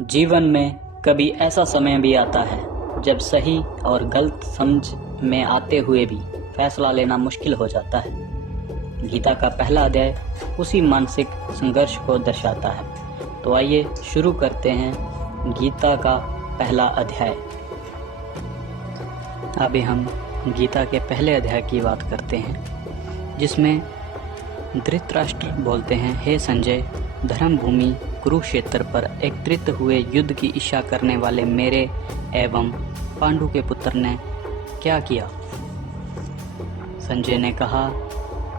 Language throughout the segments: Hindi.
जीवन में कभी ऐसा समय भी आता है जब सही और गलत समझ में आते हुए भी फैसला लेना मुश्किल हो जाता है। गीता का पहला अध्याय उसी मानसिक संघर्ष को दर्शाता है। तो आइए शुरू करते हैं गीता का पहला अध्याय। अभी हम गीता के पहले अध्याय की बात करते हैं, जिसमें धृतराष्ट्र बोलते हैं, हे संजय, धर्म भूमि कुरुक्षेत्र पर एकत्रित हुए युद्ध की इच्छा करने वाले मेरे एवं पांडु के पुत्र ने क्या किया। संजय ने कहा,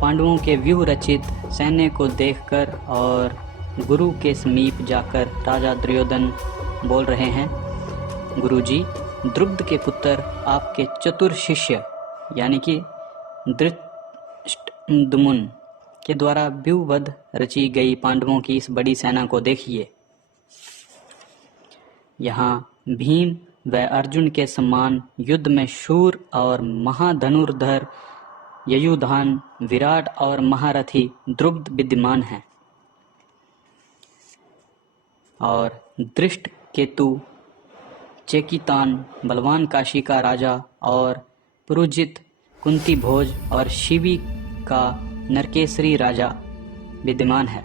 पांडवों के व्यूह रचित सैन्य को देखकर और गुरु के समीप जाकर राजा दुर्योधन बोल रहे हैं, गुरुजी, द्रुपद के पुत्र आपके चतुर शिष्य यानी कि धृष्टद्युम्न के द्वारा व्यूहबद्ध रची गई पांडवों की इस बड़ी सेना को देखिए। यहाँ भीम व अर्जुन के समान युद्ध में शूर और महाधनुर्धर युयुधान, विराट और महारथी द्रुपद विद्यमान हैं, और धृष्टकेतु, चेकितान, बलवान काशी का राजा और पुरुजित, कुंती भोज और शिवी का नरकेसरी राजा विद्यमान है,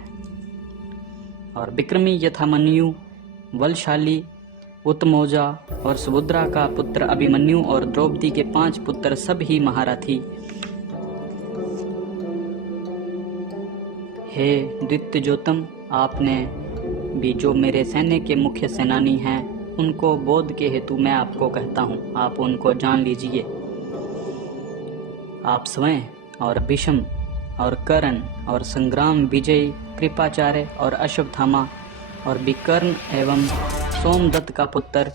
और विक्रमी यथामन्यु, बलशाली उत्तमौजा और सुभद्रा का पुत्र अभिमन्यु और द्रौपदी के 5 पुत्र सब ही महारथी। हे द्वितीयोत्तम, आपने भी जो मेरे सैन्य के मुख्य सेनानी हैं, उनको बोध के हेतु मैं आपको कहता हूँ, आप उनको जान लीजिए। आप स्वयं और भीष्म और कर्ण और संग्राम विजय, कृपाचार्य और अश्वत्थामा और विकर्ण एवं सोमदत्त का पुत्र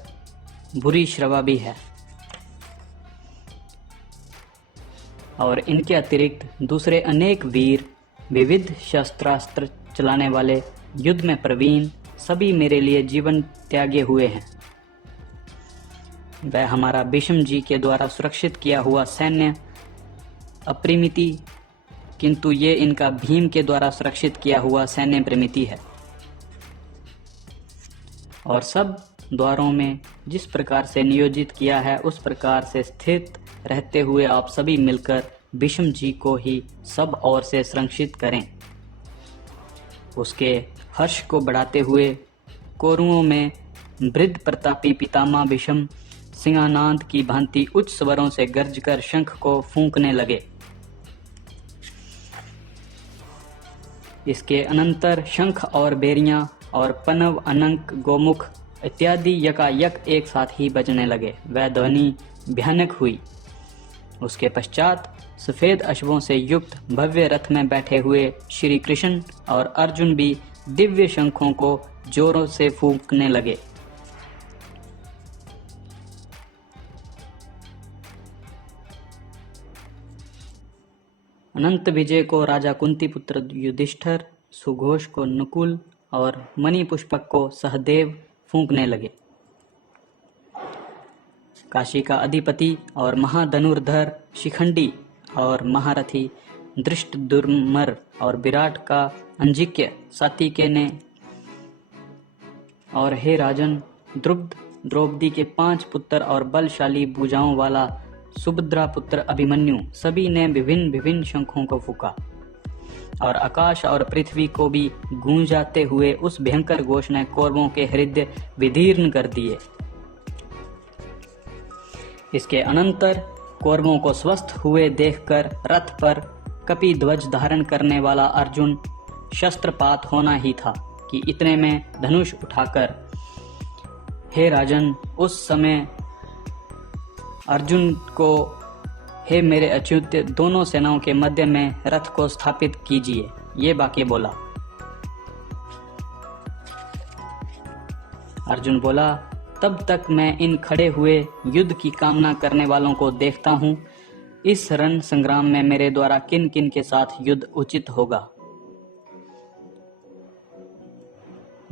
भूरिश्रवा भी है, और इनके अतिरिक्त दूसरे अनेक वीर, विविध शस्त्रास्त्र चलाने वाले, युद्ध में प्रवीण, सभी मेरे लिए जीवन त्यागे हुए हैं। वह हमारा भीष्म जी के द्वारा सुरक्षित किया हुआ सैन्य अपरिमिति, किंतु ये इनका भीम के द्वारा सुरक्षित किया हुआ सैन्य परिमिति है। और सब द्वारों में जिस प्रकार से नियोजित किया है, उस प्रकार से स्थित रहते हुए आप सभी मिलकर भीष्म जी को ही सब ओर से संरक्षित करें। उसके हर्ष को बढ़ाते हुए कौरवों में वृद्ध प्रतापी पितामह भीष्म सिंहानाद की भांति उच्च स्वरों से गर्ज कर शंख को फूंकने लगे। इसके अनंतर शंख और बेरियां और पनव, अनंक, गोमुख इत्यादि यकायक एक साथ ही बजने लगे। वह ध्वनि भयानक हुई। उसके पश्चात सफेद अश्वों से युक्त भव्य रथ में बैठे हुए श्री कृष्ण और अर्जुन भी दिव्य शंखों को जोरों से फूंकने लगे। अनंत विजय को राजा कुंती पुत्र युधिष्ठिर, सुघोष को नकुल और मणि पुष्पक को सहदेव फूंकने लगे। काशी का अधिपति और महाधनुर्धर शिखंडी और महारथी धृष्टद्युम्न और विराट का अंजिक्य सात्विके ने, और हे राजन, द्रुपद, द्रौपदी के 5 पुत्र और बलशाली भुजाओं वाला सुभद्रा पुत्र अभिमन्यु, सभी ने विभिन्न विभिन्न शंखों को फूंका, और आकाश और पृथ्वी को भी गूंजाते हुए उस भयंकर घोष ने कौरवों के हृदय विदीर्ण कर दिए। इसके अनंतर कौरवों को स्वस्थ हुए देखकर रथ पर कपि ध्वज धारण करने वाला अर्जुन शस्त्रपात होना ही था कि इतने में धनुष उठाकर, हे राजन, उस समय अर्जुन को, हे मेरे अच्युत, दोनों सेनाओं के मध्य में रथ को स्थापित कीजिए, ये वाक्य बोला। अर्जुन बोला, तब तक मैं इन खड़े हुए युद्ध की कामना करने वालों को देखता हूँ, इस रण संग्राम में मेरे द्वारा किन किन के साथ युद्ध उचित होगा।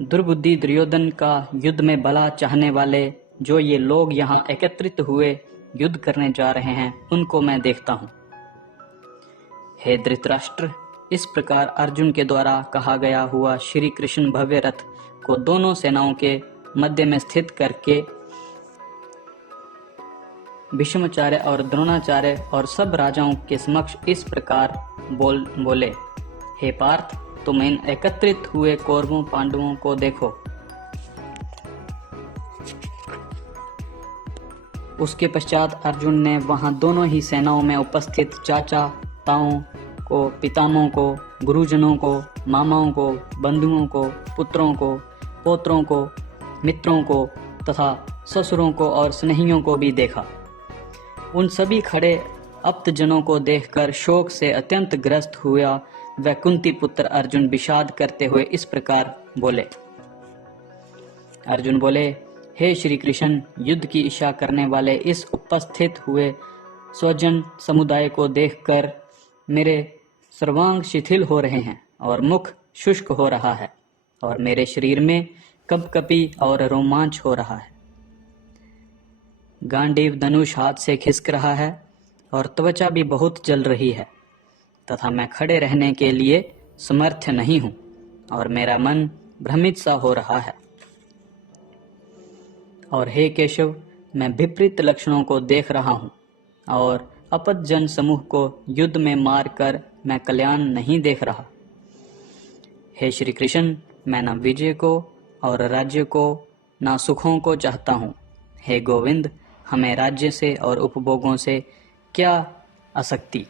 दुर्बुद्धि दुर्योधन का युद्ध में भला चाहने वाले जो ये लोग यहाँ एकत्रित हुए युद्ध करने जा रहे हैं, उनको मैं देखता हूँ। हे धृतराष्ट्र, इस प्रकार अर्जुन के द्वारा कहा गया हुआ श्री कृष्ण भव्य रथ को दोनों सेनाओं के मध्य में स्थित करके भीष्माचार्य और द्रोणाचार्य और सब राजाओं के समक्ष इस प्रकार बोले, हे पार्थ, तुम इन एकत्रित हुए कौरवों पांडवों को देखो। उसके पश्चात अर्जुन ने वहां दोनों ही सेनाओं में उपस्थित चाचा ताओं को, पितामहों को, गुरुजनों को, मामाओं को, बंधुओं को, पुत्रों को, पोत्रों को, मित्रों को तथा ससुरों को और स्नेहियों को भी देखा। उन सभी खड़े अप्तजनों को देखकर शोक से अत्यंत ग्रस्त हुआ वह कुंती पुत्र अर्जुन विषाद करते हुए इस प्रकार बोले। अर्जुन बोले, हे श्री कृष्ण, युद्ध की इच्छा करने वाले इस उपस्थित हुए स्वजन समुदाय को देखकर मेरे सर्वांग शिथिल हो रहे हैं और मुख शुष्क हो रहा है और मेरे शरीर में कपकपी और रोमांच हो रहा है। गांडीव धनुष हाथ से खिसक रहा है और त्वचा भी बहुत जल रही है तथा मैं खड़े रहने के लिए समर्थ नहीं हूं और मेरा मन भ्रमित सा हो रहा है। और हे केशव, मैं विपरीत लक्षणों को देख रहा हूं और अपजन समूह को युद्ध में मारकर मैं कल्याण नहीं देख रहा। हे श्री कृष्ण, मैं न विजय को और राज्य को न सुखों को चाहता हूं। हे गोविंद, हमें राज्य से और उपभोगों से क्या आसक्ति।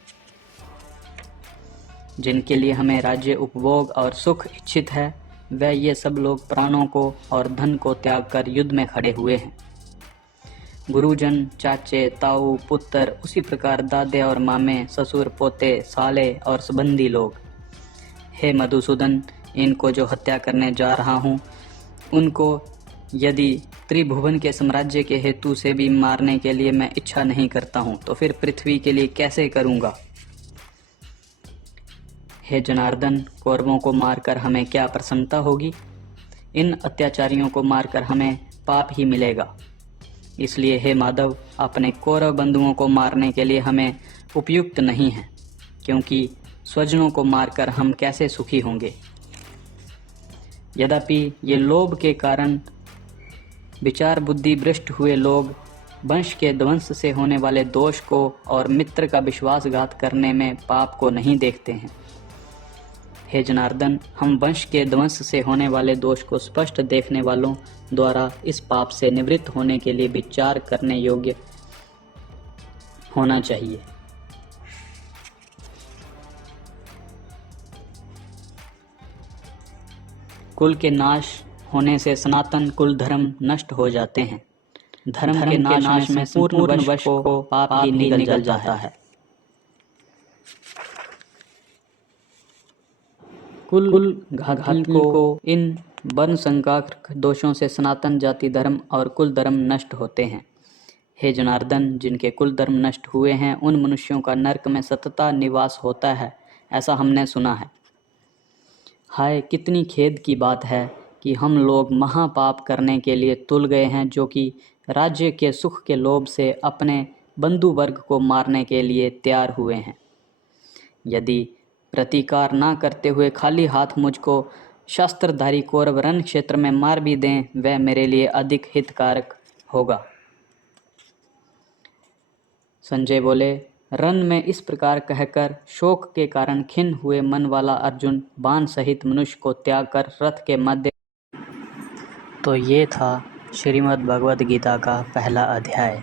जिनके लिए हमें राज्य, उपभोग और सुख इच्छित है, वह ये सब लोग प्राणों को और धन को त्याग कर युद्ध में खड़े हुए हैं। गुरुजन, चाचे, ताऊ, पुत्र, उसी प्रकार दादे और मामे, ससुर, पोते, साले और संबंधी लोग। हे मधुसूदन, इनको जो हत्या करने जा रहा हूँ, उनको यदि त्रिभुवन के साम्राज्य के हेतु से भी मारने के लिए मैं इच्छा नहीं करता हूँ, तो फिर पृथ्वी के लिए कैसे करूँगा। हे जनार्दन, कौरवों को मारकर हमें क्या प्रसन्नता होगी। इन अत्याचारियों को मारकर हमें पाप ही मिलेगा। इसलिए हे माधव, अपने कौरव बंधुओं को मारने के लिए हमें उपयुक्त नहीं है, क्योंकि स्वजनों को मारकर हम कैसे सुखी होंगे। यद्यपि ये लोभ के कारण विचार बुद्धि भ्रष्ट हुए लोग वंश के ध्वंस से होने वाले दोष को और मित्र का विश्वासघात करने में पाप को नहीं देखते हैं। हे जनार्दन, हम वंश के ध्वंस से होने वाले दोष को स्पष्ट देखने वालों द्वारा इस पाप से निवृत्त होने के लिए विचार करने योग्य होना चाहिए। कुल के नाश होने से सनातन कुल धर्म नष्ट हो जाते हैं। धर्म के नाश में संपूर्ण वश को पाप ही निगल जाता है। कुल घाती को इन वर्ण संकार्क दोषों से सनातन जाति धर्म और कुल धर्म नष्ट होते हैं। हे जनार्दन, जिनके कुल धर्म नष्ट हुए हैं, उन मनुष्यों का नरक में सतता निवास होता है, ऐसा हमने सुना है। हाय, कितनी खेद की बात है कि हम लोग महापाप करने के लिए तुल गए हैं, जो कि राज्य के सुख के लोभ से अपने बंधु वर्ग को मारने के लिए तैयार हुए हैं। यदि प्रतिकार ना करते हुए खाली हाथ मुझको शास्त्रधारी कौरव रण क्षेत्र में मार भी दें, वह मेरे लिए अधिक हितकारक होगा। संजय बोले, रण में इस प्रकार कहकर शोक के कारण खिन्न हुए मन वाला अर्जुन बाण सहित मनुष्य को त्याग कर रथ के मध्य। तो ये था श्रीमद् भगवद गीता का पहला अध्याय।